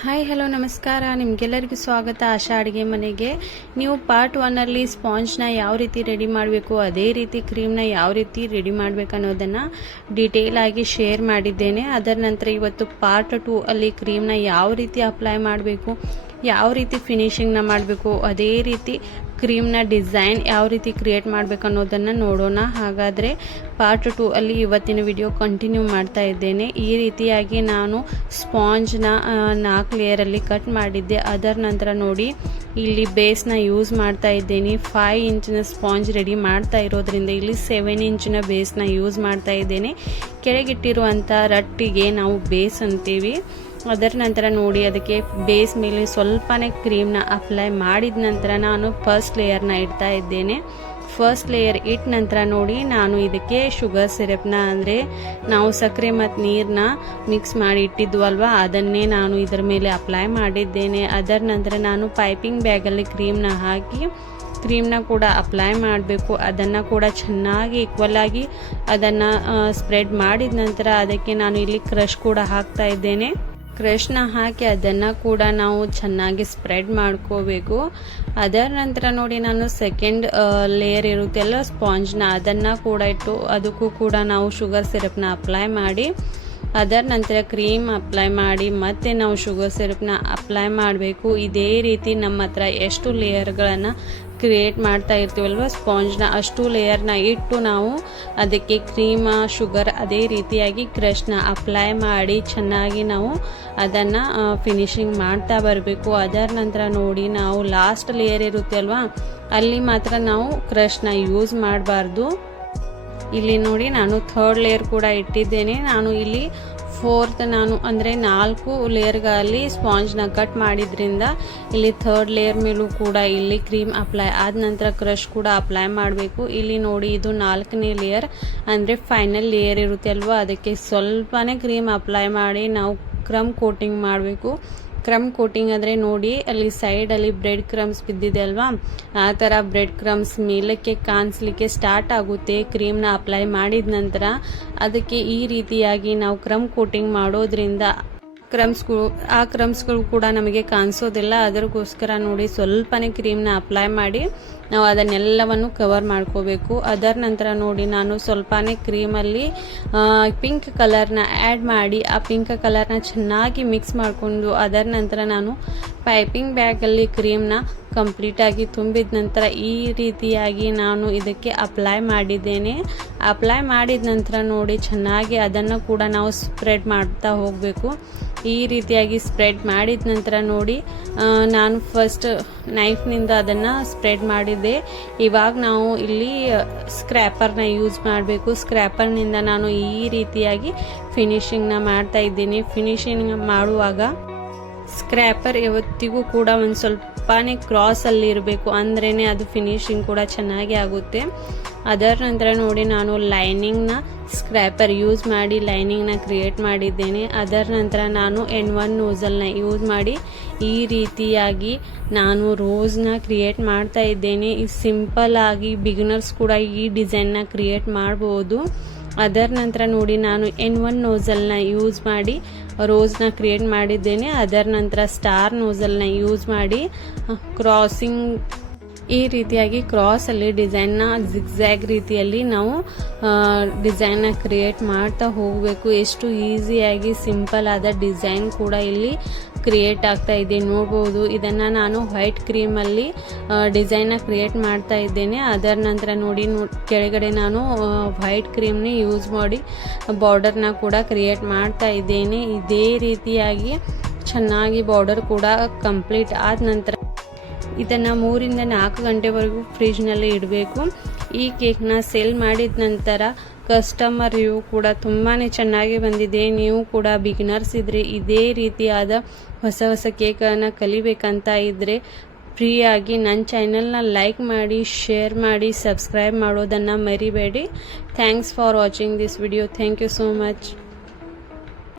Hi hello ನಮಸ್ಕಾರ, ನಿಮಗೆಲ್ಲರಿಗೂ ಸ್ವಾಗತ ಆಶಾ ಅಡುಗೆ ಮನೆಗೆ. ನೀವು ಪಾರ್ಟ್ 1 ಸ್ಪಾಂಜ್ನ ಯಾವ ರೀತಿ ರೆಡಿ ಮಾಡಬೇಕು, ಅದೇ ರೀತಿ ಕ್ರೀಮ್ನ ಯಾವ ರೀತಿ ರೆಡಿ ಮಾಡಬೇಕು ಅನ್ನೋದನ್ನು ಡೀಟೇಲ್ ಆಗಿ ಶೇರ್ ಮಾಡಿದ್ದೇನೆ. ಅದರ ನಂತರ ಇವತ್ತು ಪಾರ್ಟ್ 2 ಕ್ರೀಮ್ನ ಯಾವ ರೀತಿ ಅಪ್ಲೈ ಮಾಡಬೇಕು, ಯಾವ ರೀತಿ ಫಿನಿಶಿಂಗ್ನ ಮಾಡಬೇಕು, ಅದೇ ರೀತಿ ಕ್ರೀಮ್ನ ಡಿಸೈನ್ ಯಾವ ರೀತಿ ಕ್ರಿಯೇಟ್ ಮಾಡಬೇಕು ಅನ್ನೋದನ್ನು ನೋಡೋಣ. ಹಾಗಾದರೆ ಪಾರ್ಟ್ 2 ಇವತ್ತಿನ ವಿಡಿಯೋ ಕಂಟಿನ್ಯೂ ಮಾಡ್ತಾ ಇದ್ದೇನೆ. ಈ ರೀತಿಯಾಗಿ ನಾನು ಸ್ಪಾಂಜ್ನ 4 ಲೇಯರಲ್ಲಿ ಕಟ್ ಮಾಡಿದ್ದೆ. ಅದರ ನಂತರ ನೋಡಿ ಇಲ್ಲಿ ಬೇಸ್ನ ಯೂಸ್ ಮಾಡ್ತಾ ಇದ್ದೀನಿ. 5 ಇಂಚಿನ ಸ್ಪಾಂಜ್ ರೆಡಿ ಮಾಡ್ತಾ ಇರೋದ್ರಿಂದ ಇಲ್ಲಿ 7 ಇಂಚಿನ ಬೇಸ್ನ ಯೂಸ್ ಮಾಡ್ತಾ ಇದ್ದೇನೆ. ಕೆಳಗಿಟ್ಟಿರುವಂಥ ರಟ್ಟಿಗೆ ನಾವು ಬೇಸ್ ಅಂತೀವಿ. ಅದರ ನಂತರ ನೋಡಿ ಅದಕ್ಕೆ ಬೇಸ್ ಮೇಲೆ ಸ್ವಲ್ಪನೇ ಕ್ರೀಮ್ನ ಅಪ್ಲೈ ಮಾಡಿದ ನಂತರ ನಾನು ಫಸ್ಟ್ ಲೇಯರ್ನ ಇಡ್ತಾ ಇದ್ದೇನೆ. ಫಸ್ಟ್ ಲೇಯರ್ ಇಟ್ಟ ನಂತರ ನೋಡಿ ನಾನು ಇದಕ್ಕೆ ಶುಗರ್ ಸಿರಪ್ನ ಅಂದರೆ ನಾವು ಸಕ್ಕರೆ ಮತ್ತು ನೀರನ್ನ ಮಿಕ್ಸ್ ಮಾಡಿ ಇಟ್ಟಿದ್ವಲ್ವ, ಅದನ್ನೇ ನಾನು ಇದರ ಮೇಲೆ ಅಪ್ಲೈ ಮಾಡಿದ್ದೇನೆ. ಅದರ ನಂತರ ನಾನು ಪೈಪಿಂಗ್ ಬ್ಯಾಗಲ್ಲಿ ಕ್ರೀಮ್ನ ಹಾಕಿ ಕ್ರೀಮ್ನ ಕೂಡ ಅಪ್ಲೈ ಮಾಡಬೇಕು. ಅದನ್ನು ಕೂಡ ಚೆನ್ನಾಗಿ ಈಕ್ವಲ್ ಆಗಿ ಅದನ್ನು ಸ್ಪ್ರೆಡ್ ಮಾಡಿದ ನಂತರ ಅದಕ್ಕೆ ನಾನು ಇಲ್ಲಿ ಕ್ರಷ್ ಕೂಡ ಹಾಕ್ತಾ ಇದ್ದೇನೆ. ಕ್ರಷ್ನ ಹಾಕಿ ಅದನ್ನು ಕೂಡ ನಾವು ಚೆನ್ನಾಗಿ ಸ್ಪ್ರೆಡ್ ಮಾಡ್ಕೋಬೇಕು. ಅದರ ನಂತರ ನೋಡಿ ನಾನು ಸೆಕೆಂಡ್ ಲೇಯರ್ ಇರುತ್ತೆಲ್ಲ ಸ್ಪಾಂಜ್ನ, ಅದನ್ನು ಕೂಡ ಇಟ್ಟು ಅದಕ್ಕೂ ಕೂಡ ನಾವು ಶುಗರ್ ಸಿರಪ್ನ ಅಪ್ಲೈ ಮಾಡಿ, ಅದರ ನಂತರ ಕ್ರೀಮ್ ಅಪ್ಲೈ ಮಾಡಿ ಮತ್ತೆ ನಾವು ಶುಗರ್ ಸಿರಪ್ನ ಅಪ್ಲೈ ಮಾಡಬೇಕು. ಇದೇ ರೀತಿ ನಮ್ಮ ಹತ್ರ ಎಷ್ಟು ಲೇಯರ್ಗಳನ್ನು ಕ್ರಿಯೇಟ್ ಮಾಡ್ತಾ ಇರ್ತೀವಲ್ವ ಸ್ಪಾಂಜ್ನ, ಅಷ್ಟು ಲೇಯರ್ನ ಇಟ್ಟು ನಾವು ಅದಕ್ಕೆ ಕ್ರೀಮ್ ಶುಗರ್ ಅದೇ ರೀತಿಯಾಗಿ ಕ್ರಷ್ನ ಅಪ್ಲೈ ಮಾಡಿ ಚೆನ್ನಾಗಿ ನಾವು ಅದನ್ನು ಫಿನಿಶಿಂಗ್ ಮಾಡ್ತಾ ಬರಬೇಕು. ಅದರ ನಂತರ ನೋಡಿ ನಾವು ಲಾಸ್ಟ್ ಲೇಯರ್ ಇರುತ್ತೆ ಅಲ್ವಾ, ಅಲ್ಲಿ ಮಾತ್ರ ನಾವು ಕ್ರಷ್ನ ಯೂಸ್ ಮಾಡಬಾರ್ದು. ಇಲ್ಲಿ ನೋಡಿ ನಾನು ಥರ್ಡ್ ಲೇಯರ್ ಕೂಡ ಇಟ್ಟಿದ್ದೇನೆ. ನಾನು ಇಲ್ಲಿ ಫೋರ್ತ್ ನಾನು ಅಂದರೆ 4 ಲೇಯರ್ಗಳಲ್ಲಿ ಸ್ಪಾಂಜ್ನ ಕಟ್ ಮಾಡಿದ್ರಿಂದ ಇಲ್ಲಿ ಥರ್ಡ್ ಲೇಯರ್ ಮೇಲೂ ಕೂಡ ಇಲ್ಲಿ ಕ್ರೀಮ್ ಅಪ್ಲೈ ಆದ ನಂತರ ಕ್ರಷ್ ಕೂಡ ಅಪ್ಲೈ ಮಾಡಬೇಕು. ಇಲ್ಲಿ ನೋಡಿ ಇದು 4ನೇ ಲೇಯರ್ ಅಂದರೆ ಫೈನಲ್ ಲೇಯರ್ ಇರುತ್ತೆ ಅಲ್ವಾ, ಅದಕ್ಕೆ ಸ್ವಲ್ಪನೇ ಕ್ರೀಮ್ ಅಪ್ಲೈ ಮಾಡಿ ನಾವು ಕ್ರಮ್ ಕೋಟಿಂಗ್ ಮಾಡಬೇಕು. ಕ್ರಮ್ ಕೋಟಿಂಗ್ ಅಂದರೆ ನೋಡಿ ಅಲ್ಲಿ ಸೈಡಲ್ಲಿ ಬ್ರೆಡ್ ಕ್ರಮ್ಸ್ ಬಿದ್ದಿದೆ ಅಲ್ವಾ, ಆ ಥರ ಬ್ರೆಡ್ ಕ್ರಮ್ಸ್ ಮೇಲಕ್ಕೆ ಕಾಣಿಸ್ಲಿಕ್ಕೆ ಸ್ಟಾರ್ಟ್ ಆಗುತ್ತೆ ಕ್ರೀಮ್ನ ಅಪ್ಲೈ ಮಾಡಿದ ನಂತರ. ಅದಕ್ಕೆ ಈ ರೀತಿಯಾಗಿ ನಾವು ಕ್ರಮ್ ಕೋಟಿಂಗ್ ಮಾಡೋದ್ರಿಂದ ಕ್ರಮ್ಸ್ಗಳು ಕೂಡ ನಮಗೆ ಕಾಣಿಸೋದಿಲ್ಲ. ಅದಕ್ಕೋಸ್ಕರ ನೋಡಿ ಸ್ವಲ್ಪನೇ ಕ್ರೀಮ್ನ ಅಪ್ಲೈ ಮಾಡಿ ನಾವು ಅದನ್ನೆಲ್ಲವನ್ನು ಕವರ್ ಮಾಡ್ಕೋಬೇಕು. ಅದರ ನಂತರ ನೋಡಿ ನಾನು ಸ್ವಲ್ಪನೇ ಕ್ರೀಮಲ್ಲಿ ಪಿಂಕ್ ಕಲರ್ನ ಆ್ಯಡ್ ಮಾಡಿ ಆ ಪಿಂಕ್ ಕಲರ್ನ ಚೆನ್ನಾಗಿ ಮಿಕ್ಸ್ ಮಾಡಿಕೊಂಡು ಅದರ ನಂತರ ನಾನು ಪೈಪಿಂಗ್ ಬ್ಯಾಗಲ್ಲಿ ಕ್ರೀಮ್ನ ಕಂಪ್ಲೀಟಾಗಿ ತುಂಬಿದ ನಂತರ ಈ ರೀತಿಯಾಗಿ ನಾನು ಇದಕ್ಕೆ ಅಪ್ಲೈ ಮಾಡಿದ್ದೇನೆ. ಅಪ್ಲೈ ಮಾಡಿದ ನಂತರ ನೋಡಿ ಚೆನ್ನಾಗಿ ಅದನ್ನು ಕೂಡ ನಾವು ಸ್ಪ್ರೆಡ್ ಮಾಡ್ತಾ ಹೋಗಬೇಕು. ಈ ರೀತಿಯಾಗಿ ಸ್ಪ್ರೆಡ್ ಮಾಡಿದ ನಂತರ ನೋಡಿ ನಾನು ಫಸ್ಟ್ ನೈಫ್ನಿಂದ ಅದನ್ನು ಸ್ಪ್ರೆಡ್ ಮಾಡಿದ್ದೆ. ಇವಾಗ ನಾವು ಇಲ್ಲಿ ಸ್ಕ್ರ್ಯಾಪರ್ನ ಯೂಸ್ ಮಾಡಬೇಕು. ಸ್ಕ್ರ್ಯಾಪರ್ನಿಂದ ನಾನು ಈ ರೀತಿಯಾಗಿ ಫಿನಿಶಿಂಗ್ನ ಮಾಡ್ತಾ ಇದ್ದೀನಿ. ಫಿನಿಶಿಂಗ್ ಮಾಡುವಾಗ ಸ್ಕ್ರ್ಯಾಪರ್ ಯಾವತ್ತಿಗೂ ಕೂಡ ಒಂದು ಸ್ವಲ್ಪನೇ ಕ್ರಾಸಲ್ಲಿ ಇರಬೇಕು, ಅಂದ್ರೇ ಅದು ಫಿನಿಶಿಂಗ್ ಕೂಡ ಚೆನ್ನಾಗಿ ಆಗುತ್ತೆ. ಅದರ ನಂತರ ನೋಡಿ ನಾನು ಲೈನಿಂಗ್ನ ಸ್ಕ್ರ್ಯಾಪರ್ ಯೂಸ್ ಮಾಡಿ ಲೈನಿಂಗ್ನ ಕ್ರಿಯೇಟ್ ಮಾಡಿದ್ದೇನೆ. ಅದರ ನಂತರ ನಾನು N1 ನೋಸಲ್ನ ಯೂಸ್ ಮಾಡಿ ಈ ರೀತಿಯಾಗಿ ನಾನು ರೋಸ್ನ ಕ್ರಿಯೇಟ್ ಮಾಡ್ತಾ ಇದ್ದೇನೆ. ಈ ಸಿಂಪಲ್ ಆಗಿ ಬಿಗಿನರ್ಸ್ ಕೂಡ ಈ ಡಿಸೈನ್ನ ಕ್ರಿಯೇಟ್ ಮಾಡ್ಬೋದು. ಅದರ ನಂತರ ನೋಡಿ ನಾನು N1 ನೋಸಲ್ನ ಯೂಸ್ ಮಾಡಿ ರೋಸ್ನ ಕ್ರಿಯೇಟ್ ಮಾಡಿದ್ದೇನೆ. ಅದರ ನಂತರ ಸ್ಟಾರ್ ನೋಸಲ್ನ ಯೂಸ್ ಮಾಡಿ ಕ್ರಾಸಿಂಗ್ ಈ ರೀತಿಯಾಗಿ ಕ್ರಾಸಲ್ಲಿ ಡಿಸೈನ್ನ ಜಿಗ್ಜ್ಯಾಗ್ ರೀತಿಯಲ್ಲಿ ನಾವು ಡಿಸೈನ್ನ ಕ್ರಿಯೇಟ್ ಮಾಡ್ತಾ ಹೋಗಬೇಕು. ಎಷ್ಟು ಈಸಿಯಾಗಿ ಸಿಂಪಲ್ ಆದ ಡಿಸೈನ್ ಕೂಡ ಇಲ್ಲಿ ಕ್ರಿಯೇಟ್ ಆಗ್ತಾ ಇದೆ ನೋಡ್ಬೋದು. ಇದನ್ನು ನಾನು ವೈಟ್ ಕ್ರೀಮಲ್ಲಿ ಡಿಸೈನ್ನ ಕ್ರಿಯೇಟ್ ಮಾಡ್ತಾ ಇದ್ದೇನೆ. ಅದರ ನಂತರ ನೋಡಿ ಕೆಳಗಡೆ ನಾನು ವೈಟ್ ಕ್ರೀಮ್ನೇ ಯೂಸ್ ಮಾಡಿ ಬಾರ್ಡರ್ನ ಕೂಡ ಕ್ರಿಯೇಟ್ ಮಾಡ್ತಾ ಇದ್ದೇನೆ. ಇದೇ ರೀತಿಯಾಗಿ ಚೆನ್ನಾಗಿ ಬಾರ್ಡರ್ ಕೂಡ ಕಂಪ್ಲೀಟ್ ಆದ ನಂತರ ಇದನ್ನು 3 ರಿಂದ 4 ಗಂಟೆವರೆಗೂ ಫ್ರಿಜ್ನಲ್ಲಿ ಇಡಬೇಕು. ಈ ಕೇಕ್ನ ಸೇಲ್ ಮಾಡಿದ ನಂತರ ಕಸ್ಟಮರ್ ರಿವ್ಯೂ ಕೂಡ ತುಂಬಾ ಚೆನ್ನಾಗಿ ಬಂದಿದೆ. ನೀವು ಕೂಡ ಬಿಗಿನರ್ಸ್ ಇದ್ದರೆ ಇದೇ ರೀತಿಯಾದ ಹೊಸ ಕೇಕನ್ನು ಕಲಿಬೇಕಂತ ಇದ್ದರೆ ಫ್ರೀಯಾಗಿ ನನ್ನ ಚಾನಲ್ನ ಲೈಕ್ ಮಾಡಿ, ಶೇರ್ ಮಾಡಿ, ಸಬ್ಸ್ಕ್ರೈಬ್ ಮಾಡೋದನ್ನು ಮರಿಬೇಡಿ. Thanks for watching this video. Thank you so much.